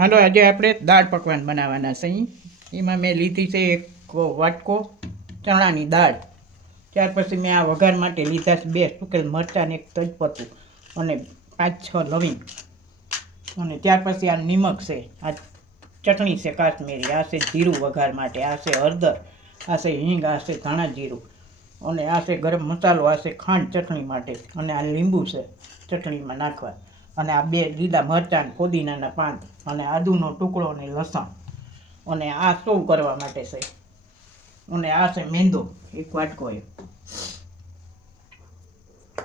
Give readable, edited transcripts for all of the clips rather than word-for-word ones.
હાલો આજે આપણે દાળ પકવાન બનાવવાના છે. એમાં મેં લીધી છે એક વાટકો ચણાની દાળ. ત્યાર પછી મેં આ વઘાર માટે લીધા છે 2 સુકેલ મરચાં ને 1 તેજપત્તું અને 5-6 લવિંગ. અને ત્યાર પછી આ નિમક છે, આ ચટણી છે કાશ્મીરી, આ છે જીરું વઘાર માટે, આ છે હળદર, આ છે હિંગ, આ છે ધાણા જીરું અને આ છે ગરમ મસાલો, આ છે ખાંડ ચટણી માટે અને આ લીંબુ છે ચટણીમાં નાખવા અને આ 2 લીલા મરચાં, પુદીનાના પાન અને આદુનો ટુકડો અને લસણ અને આ સૌ કરવા માટે છે. અને આ છે મેંદો 1 વાટકો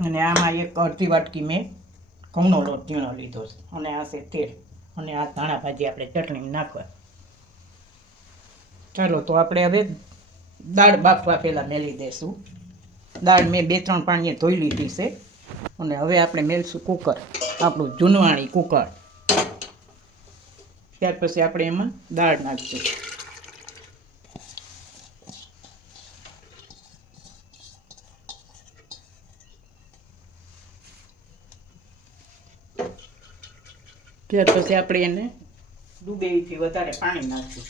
અને આમાં 1 અડધી વાટકી મેં ઘઉંનો લોટ ઝીણો લીધો છે અને આ છે તેલ અને આ ધાણા ભાજી આપણે ચટણી નાખવા. ચાલો તો આપણે હવે દાળ બાફવા પહેલાં મેલી દઈશું. દાળ મેં 2-3 પાણીએ ધોઈ લીધી છે અને હવે આપણે મેલશું કુકર, આપણું જૂનવાણી કુકર. ત્યાર પછી આપણે એમાં દાળ નાખીશું. ત્યાર પછી આપણે એને ડૂબેથી વધારે પાણી નાખીશું.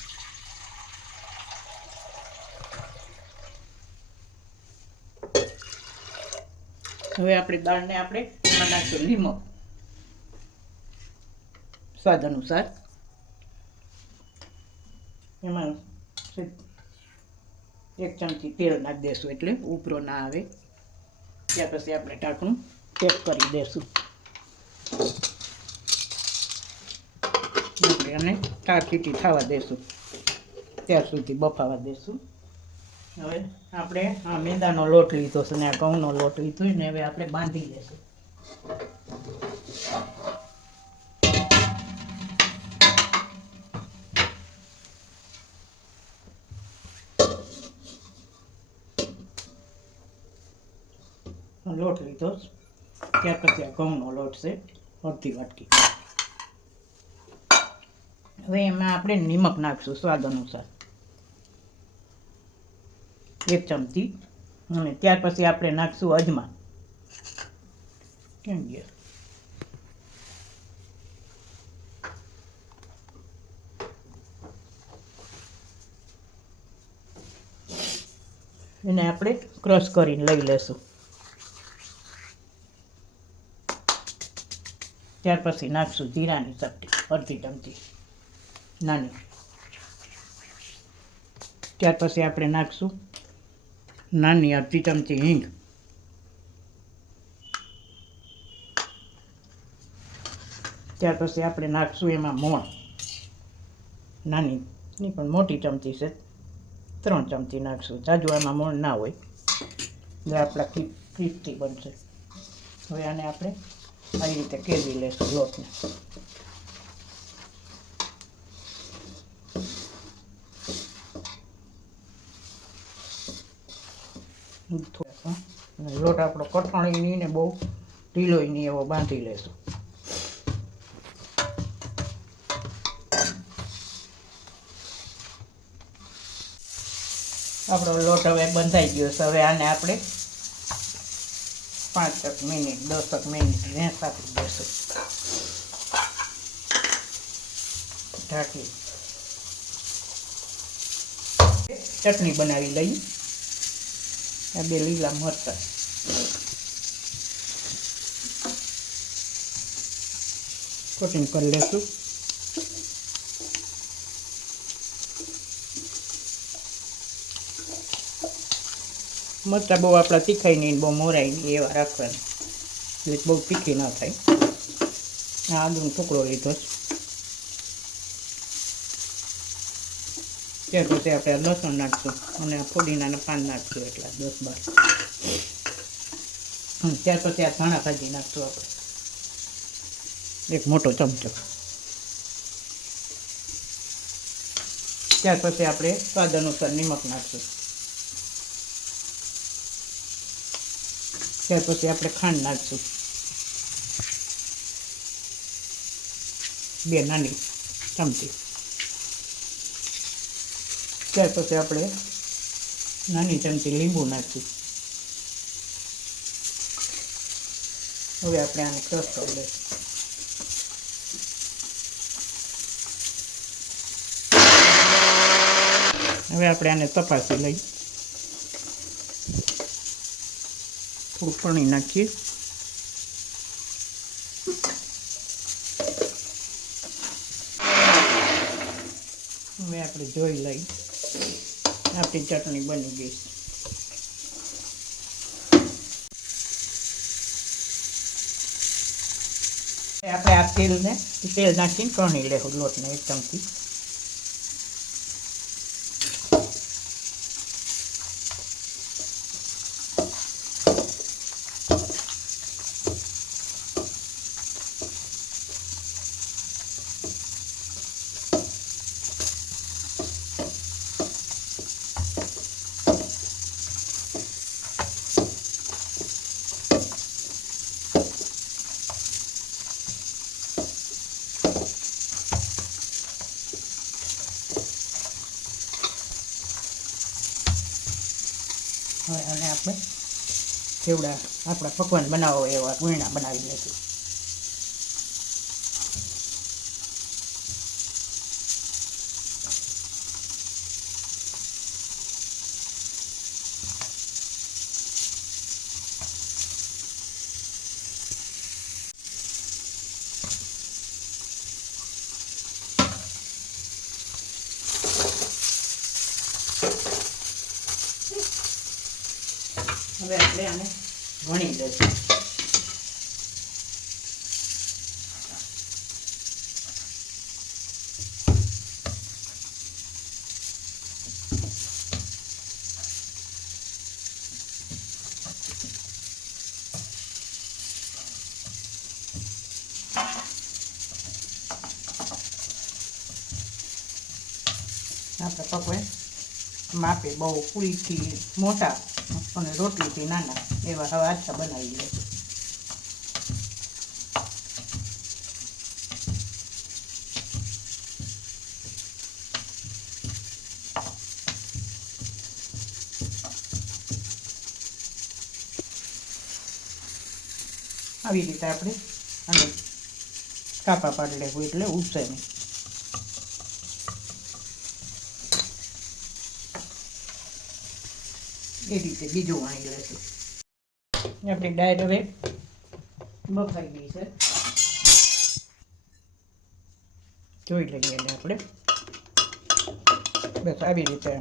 હવે આપણે દાળને આપણે એમાં નાખીશું લીમડો સ્વાદ અનુસાર. એમાં 1 ચમચી તેલ નાખી દઈશું એટલે ઉપરો ના આવે. ત્યાર પછી આપણે ઢાંકણું પેક કરી દઈશું અને 4 સીટી થવા દઈશું, ત્યાર સુધી બફાવા દઈશું. હવે આપણે આ મેંદાનો લોટ લીધો છે ને આ ઘઉંનો લોટ લીધો ને હવે આપણે બાંધી દઈશું. લોટ લીધો ત્યાર પછી આ ઘઉંનો લોટ છે અડધી વાટકી. હવે એમાં આપણે નિમક નાખીશું સ્વાદ અનુસાર 1 ચમચી અને ત્યાર પછી આપણે નાખીશું અજમા. કેમ ગયા એને આપણે ક્રશ કરીને લઈ લેશું. ત્યાર પછી નાખીશું જીરાની ચપટી અડધી ચમચી નાની. ત્યાર પછી આપણે નાખીશું નાની અડધી ચમચી હિંગ. ત્યાર પછી આપણે નાખીશું એમાં મોણ, નાની નહીં પણ મોટી ચમચી છે 3 ચમચી નાખીશું. જાજુ આમાં મોણ ના હોય એટલે આપણા ક્રિસ્પી બનશે. હવે આને આપણે આવી રીતે કેળવી લઈશું લોટને. લોટ આપણો કઠણ નહીં ને બહુ ઢીલો નહીં એવો બાંધી લેશું. આપણો લોટ હવે બંધાઈ ગયો છે. હવે આને આપણે 5 મિનિટ 10 મિનિટ રેસ આપી દઈશું ઢાંકી. ચટણી બનાવી લઈ. આ 2 લીલા મરચાં કટિંગ કરી લેશું. મરચાં બહુ આપણા તીખાઈ નહીં બહુ મોરાઈ નહીં એવા રાખવાના એટલે બહુ તીખી ના થાય. આ આદુનો ટુકડો લીધો છે. ત્યાર પછી આપણે લસણ નાખશું અને આ પુદીનાના પાન નાખશું એટલા 10-12. ત્યાર પછી આ ધાણા ભાજી નાખશું આપણે 1 મોટો ચમચો. ત્યાર પછી આપણે સ્વાદ અનુસાર નિમક નાખશું. ત્યાર પછી આપણે ખાંડ નાખશું 2 નાની ચમચી. ત્યાર પછી આપણે નાની ચમચી લીંબુ નાખીશું. હવે આપણે આને ક્રશ કરી લઈશું. હવે આપણે આને તપાસી લઈ. થોડું પાણી નાખીએ. હવે આપણે જોઈ લઈ આપણી ચટણી બની ગઈ. આપણે આ તેલ નાખીને કણી લેવું લોટને એક ચમચી. હવે આને આપણે જેવડા આપણા પકવાન બનાવો એવા ગુણ્યા બનાવી લઈશું. હવે આપણે આને વણી લઈશું. આપણે પકવાન માપે બહુ પૂરીથી મોટા અને રોટલીથી નાના એવા હવે આછા બનાવી લઈએ. આવી રીતે આપણે અને કાપા પાડી લેવું એટલે ઉઠશે નહીં. એ રીતે બીજું વણી લઈશું. આપણી ડાળ હવે બફાઈ ગઈ છે. જોઈ લઈએ એને આપણે. બસ આવી રીતે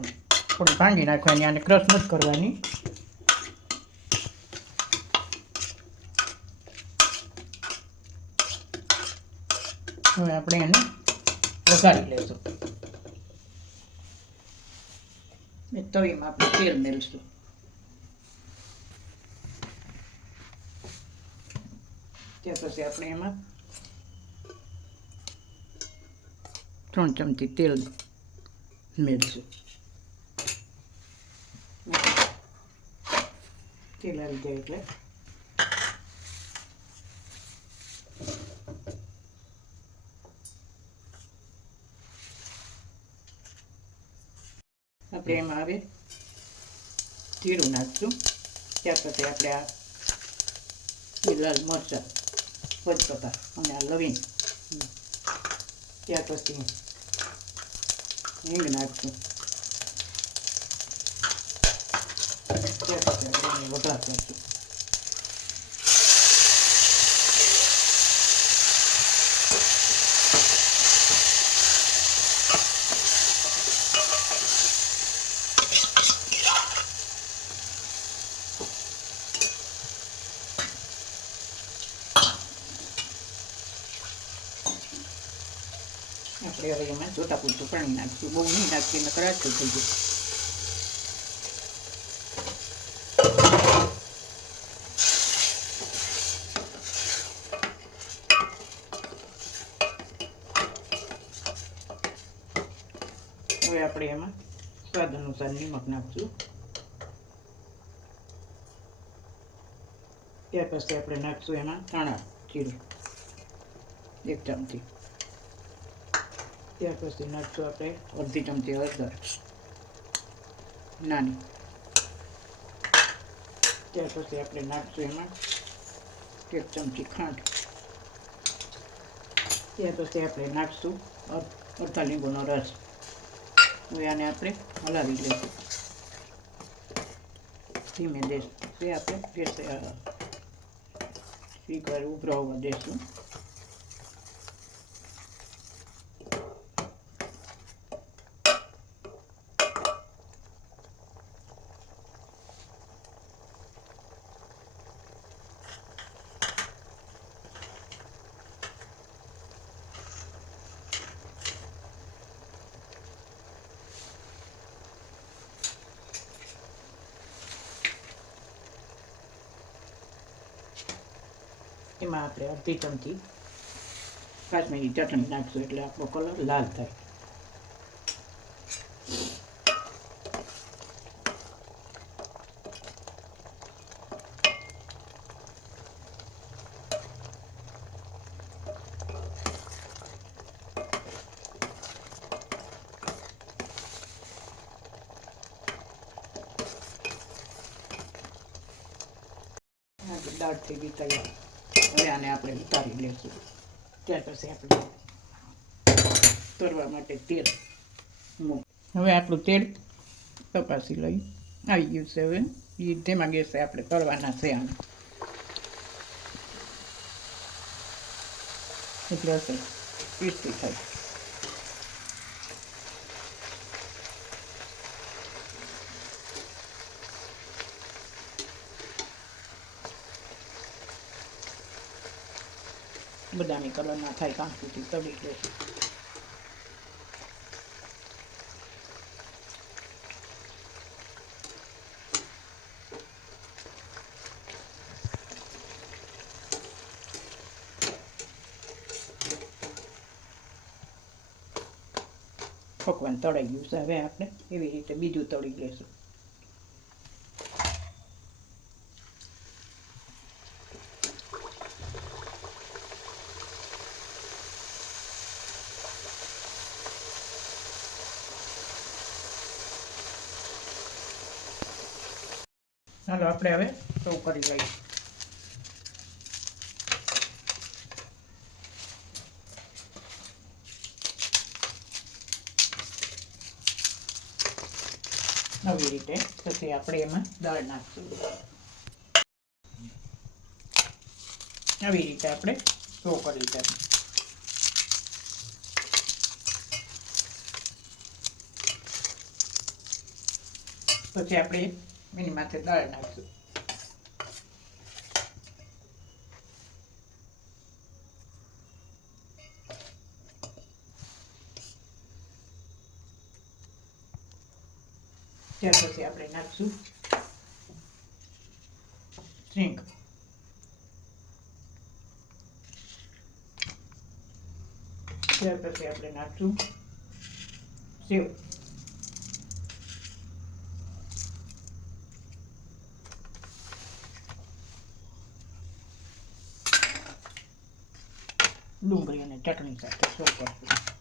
થોડી ભાંગી નાખવાની, આને ક્રશ નથી કરવાની. હવે આપણે એને વઘારી લઈશું. તવીમાં આપણે તેલ મેળવીશું. ત્યાર પછી આપણે એમાં 3 ચમચી તેલ મેળવીશું. તેલ આવી જાય એટલે આપણે એમાં હવે જીરું નાખશું. ત્યાર પછી આપણે આ લાલ મરચાં વચપતા અને આ લવિંગ, ત્યાર પછી હિંગ નાખશું. ત્યાર પછી આપણે વઘાર કરશું. આપણે હવે એમાં જોતા પૂરતું પાણી નાખીશું. બહુ નહીં નાખીએ નકર આછું થઈ ગયું. હવે આપણે એમાં સ્વાદ અનુસાર નિમક નાખશું. ત્યાર પછી આપણે નાખશું એમાં ધાણા જીરું 1 ચમચી. ત્યાર પછી નાખશું આપણે અડધી ચમચી હળદર નાની. ત્યાર પછી આપણે નાખશું એમાં 1 ચમચી ખાંડ. ત્યાર પછી આપણે નાખશું અડધા લીંબુનો રસ. હવે આને આપણે હલાવી લઈશું ધીમે દેશ આપણે ગેસે સ્વીકાર ઉભરાવવા દેશું. એમાં આપણે અડધી ચમચી કાશ્મીરી ચટણી નાખશું એટલે આપણો કલર લાલ થાય. દાળ થઈ ગઈ તૈયાર. હવે આને આપણે ઉતારી લઈશું. ત્યાર પછી આપણે તળવા માટે તેલ મૂક. હવે આપણું તેલ તપાસી લઈ આવી ગયું છે. હવે એ તેમાં ગેસે આપણે તળવાના છે આને એટલે હશે ક્રિસ્પી થાય. બદામી કલર ના થાય ત્યાં સુધી તળી લેશું. પકવાન તળાઈ ગયું છે. હવે આપણે એવી રીતે બીજું તળી લેશું. ચાલો આપણે હવે સર્વ કરી લઈએ. આવી રીતે પછી આપણે એમાં દાળ નાખશું. આવી રીતે આપણે સર્વ કરી દઈએ. પછી આપણે એની માથે દાળ નાખશું. ત્યાર પછી આપણે નાખશું શ્રીંક. ત્યાર પછી આપણે નાખશું સેવ. ડુંગળી અને ચટણી સાથે સર્વ કરશું.